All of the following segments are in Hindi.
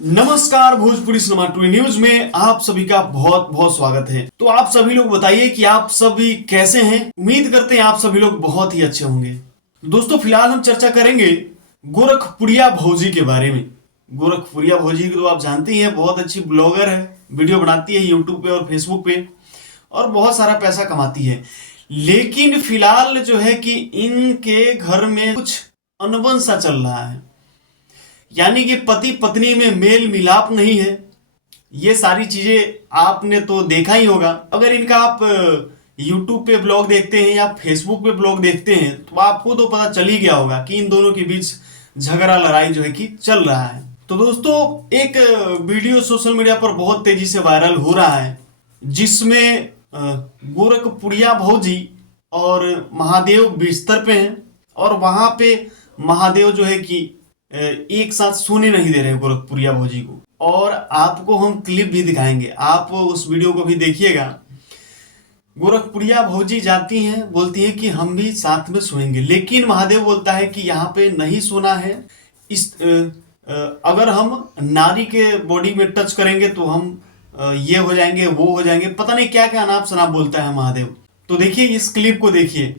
नमस्कार, भोजपुरी सिनेमा टू न्यूज में आप सभी का बहुत बहुत स्वागत है। तो आप सभी लोग बताइए कि आप सभी कैसे हैं। उम्मीद करते हैं आप सभी लोग बहुत ही अच्छे होंगे। दोस्तों, फिलहाल हम चर्चा करेंगे गोरखपुरिया भौजी के बारे में। गोरखपुरिया भौजी को तो आप जानते ही हैं, बहुत अच्छी ब्लॉगर है, वीडियो बनाती है यूट्यूब पे और फेसबुक पे और बहुत सारा पैसा कमाती है। लेकिन फिलहाल जो है कि इनके घर में कुछ अनबन सा चल रहा है, यानी कि पति पत्नी में मेल मिलाप नहीं है। ये सारी चीजें आपने तो देखा ही होगा। अगर इनका आप YouTube पे ब्लॉग देखते हैं या फेसबुक पे ब्लॉग देखते हैं तो आपको तो पता चल ही गया होगा कि इन दोनों के बीच झगड़ा लड़ाई जो है कि चल रहा है। तो दोस्तों, एक वीडियो सोशल मीडिया पर बहुत तेजी से वायरल हो रहा है, जिसमें गोरखपुरिया भौजी और महादेव बिस्तर पे हैं और वहां पे महादेव जो है कि एक साथ सोने नहीं दे रहे गोरखपुरिया भौजी को। और आपको हम क्लिप भी दिखाएंगे, आप उस वीडियो को भी देखिएगा। गोरखपुरिया भौजी जाती हैं, बोलती हैं कि हम भी साथ में सोएंगे, लेकिन महादेव बोलता है कि यहाँ पे नहीं सोना है। अगर हम नारी के बॉडी में टच करेंगे तो हम ये हो जाएंगे, वो हो जाएंगे, पता नहीं क्या क्या अनाप शनाप बोलता है महादेव। तो देखिए, इस क्लिप को देखिए।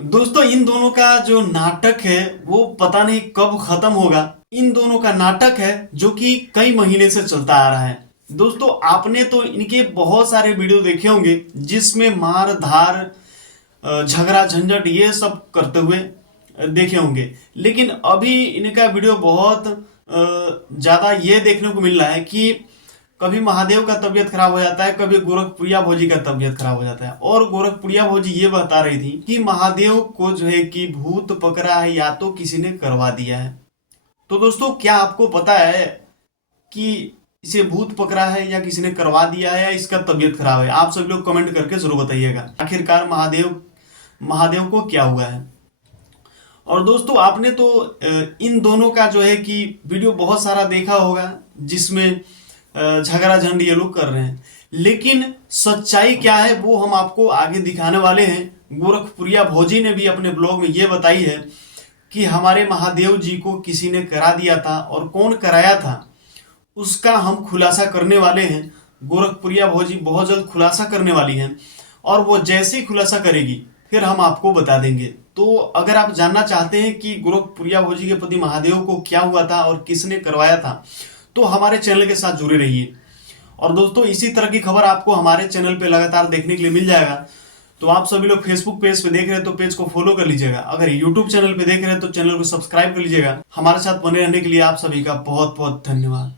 दोस्तों, इन दोनों का जो नाटक है वो पता नहीं कब खत्म होगा। इन दोनों का नाटक है जो कि कई महीने से चलता आ रहा है। दोस्तों, आपने तो इनके बहुत सारे वीडियो देखे होंगे जिसमें मार धार, झगड़ा झंझट ये सब करते हुए देखे होंगे। लेकिन अभी इनका वीडियो बहुत ज्यादा ये देखने को मिल रहा है कि कभी महादेव का तबीयत खराब हो जाता है, कभी गोरखपुरिया भौजी का तबीयत खराब हो जाता है। और गोरखपुरिया भौजी ये बता रही थी कि महादेव को जो है कि भूत पकड़ा है या तो किसी ने करवा दिया है। तो दोस्तों, क्या आपको पता है कि इसे भूत पकड़ा है या किसी ने करवा दिया है या इसका तबीयत खराब है? आप सभी लोग कमेंट करके जरूर बताइएगा, आखिरकार महादेव को क्या हुआ है। और दोस्तों, आपने तो इन दोनों का जो है कि वीडियो बहुत सारा देखा होगा जिसमें झगड़ा झंड ये लोग कर रहे हैं। लेकिन सच्चाई क्या है वो हम आपको आगे दिखाने वाले हैं। गोरखपुरिया भौजी ने भी अपने ब्लॉग में ये बताई है कि हमारे महादेव जी को किसी ने करा दिया था और कौन कराया था उसका हम खुलासा करने वाले हैं। गोरखपुरिया भौजी बहुत जल्द खुलासा करने वाली हैं और वो जैसे ही खुलासा करेगी फिर हम आपको बता देंगे। तो अगर आप जानना चाहते हैं कि गोरखपुरिया भौजी के पति महादेव को क्या हुआ था और किसने करवाया था तो हमारे चैनल के साथ जुड़े रहिए। और दोस्तों, इसी तरह की खबर आपको हमारे चैनल पे लगातार देखने के लिए मिल जाएगा। तो आप सभी लोग फेसबुक पेज पे देख रहे हैं तो पेज को फॉलो कर लीजिएगा। अगर यूट्यूब चैनल पे देख रहे हैं तो चैनल को सब्सक्राइब कर लीजिएगा। हमारे साथ बने रहने के लिए आप सभी का बहुत बहुत धन्यवाद।